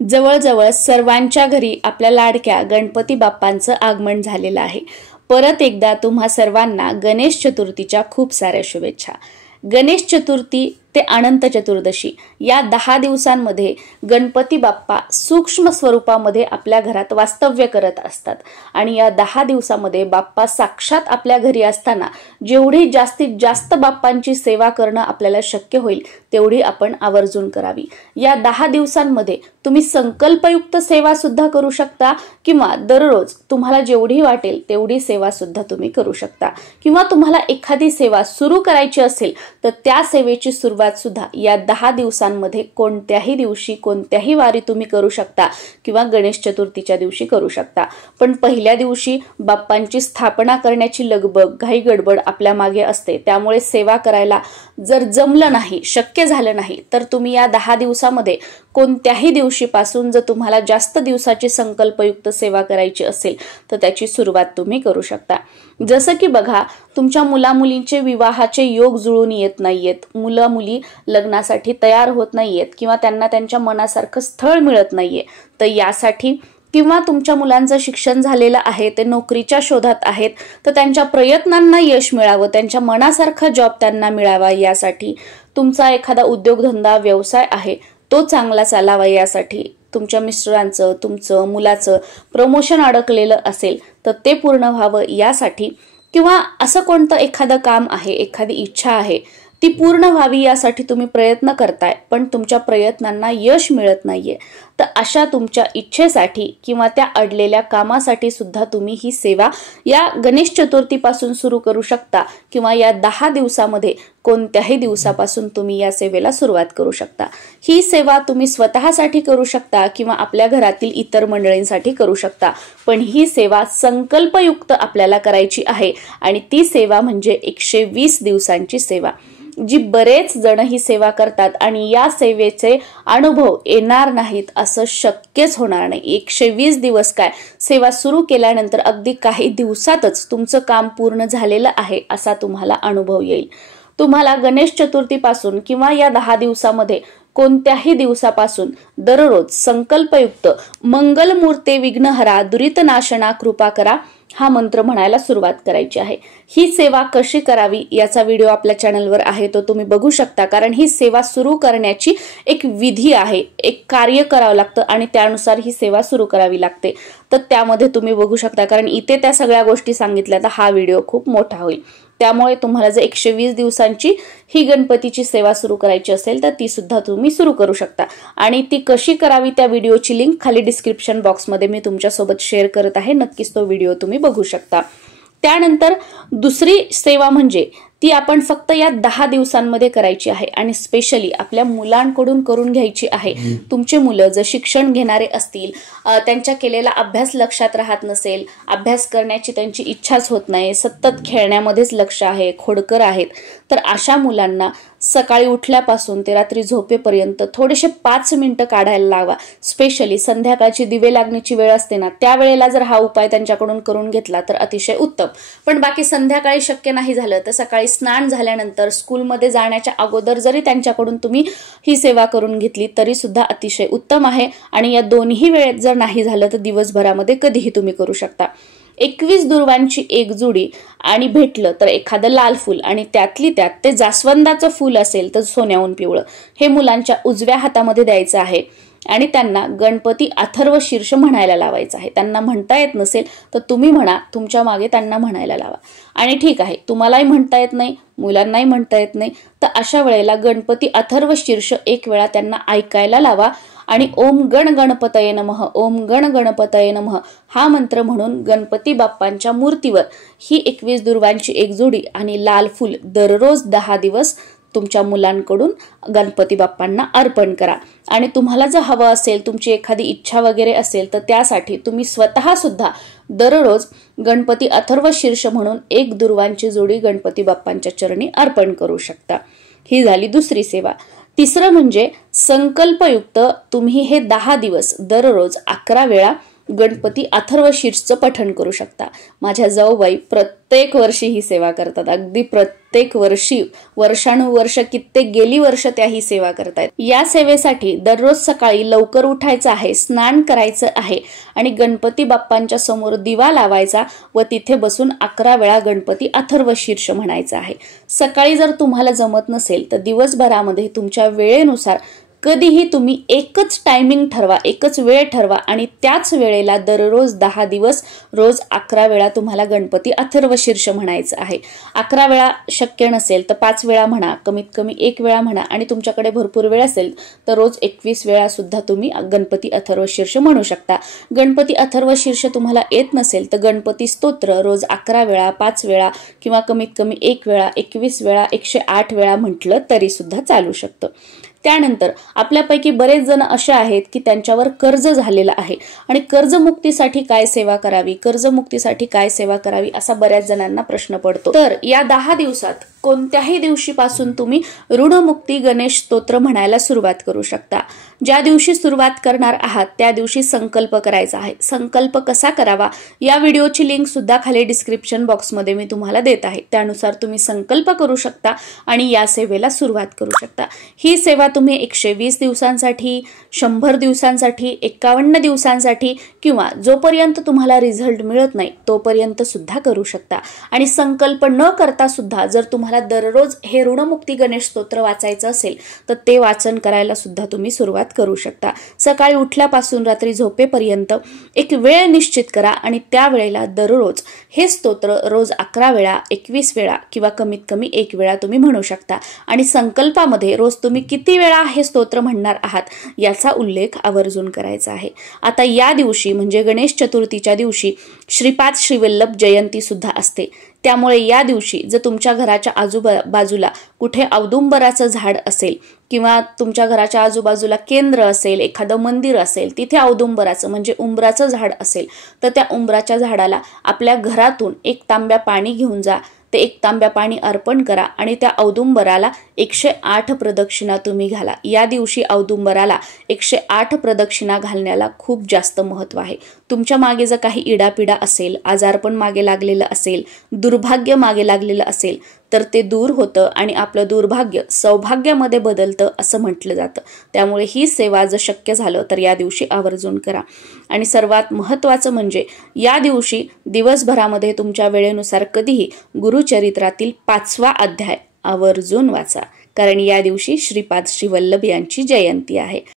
जवळजवळ सर्वांच्या घरी आपल्या लाडक्या गणपती बाप्पांचं आगमन झालेलं आहे। परत एकदा तुम्हा सर्वांना गणेश चतुर्थीच्या खूप साऱ्या शुभेच्छा। गणेश चतुर्थी ते अनंत चतुर्दशी या 10 दिवसांमध्ये गणपती बाप्पा सूक्ष्म स्वरूपामध्ये आपल्या घरात वास्तव्य करत असतात आणि या 10 दिवसामध्ये बाप्पा साक्षात आपल्या घरी असताना जेवढी जास्तीत जास्त बाप्पांची सेवा करणं आपल्याला शक्य होईल तेवढी आपण आवर्जून करावी। या 10 दिवसांमध्ये तुम्ही संकल्पयुक्त सेवा सुद्धा करू शकता किंवा दररोज तुम्हाला जेवढी वाटेल तेवढी सेवा सुद्धा तुम्ही करू शकता किंवा तुम्हाला एखादी सेवा सुरू करायची असेल तर त्या सेवेची सुरुवात सुद्धा या 10 दिवसांमध्ये कोणत्याही दिवशी कोणत्याही वारी तुम्ही करू शकता किंवा गणेश चतुर्थीच्या दिवशी करू शकता। पण पहिल्या दिवशी बाप्पांची स्थापना करण्याची लगबग घाई गडबड आपल्या मागे असते, त्यामुळे सेवा करायला जर जमलं नाही, शक्य झालं नाही तर तुम्ही या 10 दिवसामध्ये कोणत्याही दिवशीपासून जर तुम्हाला जास्त दिवसाची संकल्पयुक्त सेवा करायची असेल तर त्याची सुरुवात तुम्ही करू शकता। जसं की बघा, तुमच्या मुलामुलींचे विवाहाचे योग जुळून येत नाहीयेत, मुलं मुली लग्नासाठी तयार होत नाहीयेत किंवा त्यांना त्यांच्या मनासारखं स्थळ मिळत नाहीये, तर यासाठी किंवा तुमच्या मुलांचं शिक्षण झालेलं आहे, ते नोकरीच्या शोधात आहेत, तर त्यांच्या प्रयत्नांना यश मिळावं, त्यांच्या मनासारखा जॉब त्यांना मिळावा, यासाठी तुमचा एखादा उद्योगधंदा व्यवसाय आहे तो चांगला चालावा, यासाठी तुमच्या मिस्टरांचं तुमचं मुलाचं प्रमोशन अडकलेलं असेल तर ते पूर्ण व्हावं यासाठी, किंवा असं कोणतं एखादं काम आहे, एखादी इच्छा आहे ती पूर्ण व्हावी यासाठी तुम्ही प्रयत्न करताय पण तुमच्या प्रयत्नांना यश मिळत नाहीये, तर अशा तुमच्या इच्छेसाठी किंवा त्या अडलेल्या कामासाठी सुद्धा तुम्ही ही सेवा या गणेश चतुर्थीपासून सुरू करू शकता किंवा या 10 दिवसामध्ये कोणत्याही दिवसापासून तुम्ही या सेवेला सुरुवात करू शकता। ही सेवा तुम्ही स्वतःसाठी करू शकता किंवा आपल्या घरातील इतर मंडळींसाठी करू शकता, पण ही सेवा संकल्पयुक्त आपल्याला करायची आहे आणि ती सेवा म्हणजे 120 दिवसांची सेवा, जी बरेच जण ही सेवा करतात आणि या सेवेचे अनुभव येणार नाहीत असं शक्यच होणार नाही। 120 दिवस काय, सेवा सुरू केल्यानंतर अगदी काही दिवसातच तुमचं काम पूर्ण झालेलं आहे असा तुम्हाला अनुभव येईल। तुम्हाला गणेश चतुर्थीपासून किंवा या 10 दिवसामध्ये कोणत्याही दिवसापासून दररोज संकल्पयुक्त मंगलमूर्ते विघ्नहरा दुरितनाशना कृपा करा हा मंत्र म्हणायला सुरुवात करायची आहे। ही सेवा कशी करावी याचा व्हिडिओ आपल्या चॅनलवर आहे, तो तुम्ही बघू शकता, कारण ही सेवा सुरू करण्याची एक विधी आहे, एक कार्य करावं लागतं आणि त्यानुसार ही सेवा सुरू करावी लागते, तर त्यामध्ये तुम्ही बघू शकता, कारण इथे त्या सगळ्या गोष्टी सांगितल्या तर हा व्हिडिओ खूप मोठा होईल। त्यामुळे तुम्हाला जर 120 दिवसांची ही गणपतीची सेवा सुरू करायची असेल तर ती सुद्धा तुम्ही सुरू करू शकता आणि ती कशी करावी त्या व्हिडिओची लिंक खाली डिस्क्रिप्शन बॉक्समध्ये मी तुमच्यासोबत शेअर करत आहे, नक्कीच तो व्हिडिओ तुम्ही बघू शकता। त्यानंतर दुसरी सेवा म्हणजे ती आपण फक्त या 10 दिवसांमध्ये करायची आहे आणि स्पेशली आपल्या मुलांकडून करून घ्यायची आहे। तुमचे मुलं जर शिक्षण घेणारे असतील, त्यांच्या केलेला अभ्यास लक्षात राहत नसेल, अभ्यास करण्याची त्यांची इच्छाच होत नाही, सतत खेळण्यामध्येच लक्ष आहे, खोडकर आहेत, तर अशा मुलांना सकाळी उठल्यापासून ते रात्री झोपेपर्यंत थोडेसे 5 मिनिटं काढायला लावा। स्पेशली संध्याकाळची दिवे लागण्याची वेळ असते ना, त्यावेळेला जर हा उपाय त्यांच्याकडून करून घेतला तर अतिशय उत्तम। पण बाकी संध्याकाळी शक्य नाही झालं तर सकाळी स्नान झाल्यानंतर स्कूलमध्ये जाण्याच्या अगोदर जरी त्यांच्याकडून तुम्ही ही सेवा करून घेतली तरी सुद्धा अतिशय उत्तम आहे आणि या दोन्ही वेळेत जर नाही झालं तर दिवसभरामध्ये कधीही तुम्ही करू शकता। 21 दुर्वांची एक जोडी आणि भेटलं तर एखादं लाल फूल आणि त्यातली त्यात ते जास्वंदाचं फूल असेल तर सोन्याहून पिवळं, हे मुलांच्या उजव्या हातामध्ये द्यायचं आहे आणि त्यांना गणपती अथर्व शीर्ष म्हणायला लावायचं आहे। त्यांना म्हणता येत नसेल तर तुम्ही म्हणा, तुमच्या मागे त्यांना म्हणायला लावा। आणि ठीक आहे, तुम्हालाही म्हणता येत नाही, मुलांनाही म्हणता येत नाही, तर अशा वेळेला गणपती अथर्व शीर्ष एक वेळा त्यांना ऐकायला लावा आणि ओम गण गणपतये नमः, ओम गण गणपतये नमः हा मंत्र म्हणून गणपती बाप्पांच्या मूर्तीवर ही 21 दुर्वांची एक जोडी आणि लाल फूल दररोज 10 दिवस तुमच्या मुलांकडून गणपती बाप्पांना अर्पण करा। आणि तुम्हाला जर हवं असेल, तुमची एखादी इच्छा वगैरे असेल तर त्यासाठी तुम्ही स्वतः सुद्धा दररोज गणपती अथर्व शीर्ष म्हणून एक दुर्वांची जोडी गणपती बाप्पांच्या चरणी अर्पण करू शकता। ही झाली दुसरी सेवा। तिसरं म्हणजे संकल्पयुक्त तुम्ही हे 10 दिवस दररोज 11 वेळा गणपती अथर्वशीर्षचं पठण करू शकता। माझ्या जाऊबाई प्रत्येक वर्षी ही सेवा करतात, अगदी प्रत्येक वर्षी, वर्षानुवर्ष, कित्येक गेली वर्ष त्या ही सेवा करतायत। या सेवेसाठी दररोज सकाळी लवकर उठायचं आहे, स्नान करायचं आहे आणि गणपती बाप्पांच्या समोर दिवा लावायचा व तिथे बसून 11 वेळा गणपती अथर्वशीर्ष म्हणायचं आहे। सकाळी जर तुम्हाला जमत नसेल तर दिवसभरामध्ये तुमच्या वेळेनुसार कधीही तुम्ही एकच टायमिंग ठरवा, एकच वेळ ठरवा आणि त्याच वेळेला दररोज 10 दिवस रोज 11 वेळा तुम्हाला गणपती अथर्वशीर्ष म्हणायचं आहे। 11 वेळा शक्य नसेल तर 5 वेळा म्हणा, कमीत कमी 1 वेळा म्हणा आणि तुमच्याकडे भरपूर वेळ असेल तर रोज 21 वेळा सुद्धा तुम्ही गणपती अथर्वशीर्ष म्हणू शकता। गणपती अथर्वशीर्ष तुम्हाला येत नसेल तर गणपती स्तोत्र रोज 11 वेळा, 5 वेळा किंवा कमीत कमी 1 वेळा, 21 वेळा, 108 वेळा म्हटलं तरी सुद्धा चालू शकतं। त्यानंतर आपल्यापैकी बरेच जण असे आहेत की त्यांच्यावर कर्ज झालेलं आहे आणि कर्जमुक्तीसाठी काय सेवा करावी, कर्जमुक्तीसाठी काय सेवा करावी असा बऱ्याच जणांना प्रश्न पडतो। तर या 10 दिवसात कोणत्याही दिवशीपासून तुम्ही ऋणमुक्ती गणेश स्तोत्र म्हणायला सुरुवात करू शकता। ज्या दिवशी सुरुवात करणार आहात त्या दिवशी संकल्प करायचा आहे। संकल्प कसा करावा या व्हिडिओची लिंक सुद्धा खाली डिस्क्रिप्शन बॉक्समध्ये मी तुम्हाला देत आहे, त्यानुसार तुम्ही संकल्प करू शकता आणि या सेवेला सुरुवात करू शकता। ही सेवा तुम्ही 120 दिवसांसाठी, 100 दिवसांसाठी, 51 दिवसांसाठी किंवा जोपर्यंत तुम्हाला रिझल्ट मिळत नाही तोपर्यंत सुद्धा करू शकता। आणि संकल्प न करता सुद्धा जर तुम्हाला दररोज हे ऋणमुक्ती गणेश स्तोत्र वाचायचं असेल तर ते वाचन करायला सुद्धा तुम्ही सुरुवात करू शकता। सकाळी उठल्यापासून रात्री झोपेपर्यंत एक वेळ निश्चित करा आणि त्या वेळेला दररोज हे स्तोत्र रोज 11 वेळा, 21 वेळा किंवा कमीत कमी 1 वेळा तुम्ही म्हणू शकता। आणि संकल्पामध्ये रोज तुम्ही किती वेळा हे स्तोत्र म्हणणार आहात याचा उल्लेख आवर्जून करायचा आहे। आता या दिवशी म्हणजे गणेश चतुर्थीच्या दिवशी श्रीपाद श्रीवल्लभ जयंती सुद्धा असते, त्यामुळे या दिवशी जर तुमच्या घराच्या आजूबाजूला कुठे औदुंबराचं झाड असेल किंवा तुमच्या घराच्या आजूबाजूला केंद्र असेल, एखादं मंदिर असेल, तिथे औदुंबराचं म्हणजे उंबराचं झाड असेल तर त्या उंबराच्या झाडाला आपल्या घरातून 1 तांब्या पाणी घेऊन जा, ते 1 तांब्या पाणी अर्पण करा आणि त्या औदुंबराला 108 प्रदक्षिणा तुम्ही घाला। या दिवशी औदुंबराला 108 प्रदक्षिणा घालण्याला खूप जास्त महत्त्व आहे। तुमच्या मागे जर काही इडापिडा असेल, आजारपण मागे लागलेलं असेल, दुर्भाग्य मागे लागलेलं असेल तर ते दूर होतं आणि आपलं दुर्भाग्य सौभाग्यामध्ये बदलतं असं म्हटलं जातं। त्यामुळे ही सेवा जर शक्य झालं तर या दिवशी आवर्जून करा। आणि सर्वात महत्त्वाचं म्हणजे या दिवशी दिवसभरामध्ये तुमच्या वेळेनुसार कधीही गुरुचरित्रातील 5वा अध्याय आवर्जून वाचा, कारण या दिवशी श्रीपाद श्रीवल्लभ यांची जयंती आहे।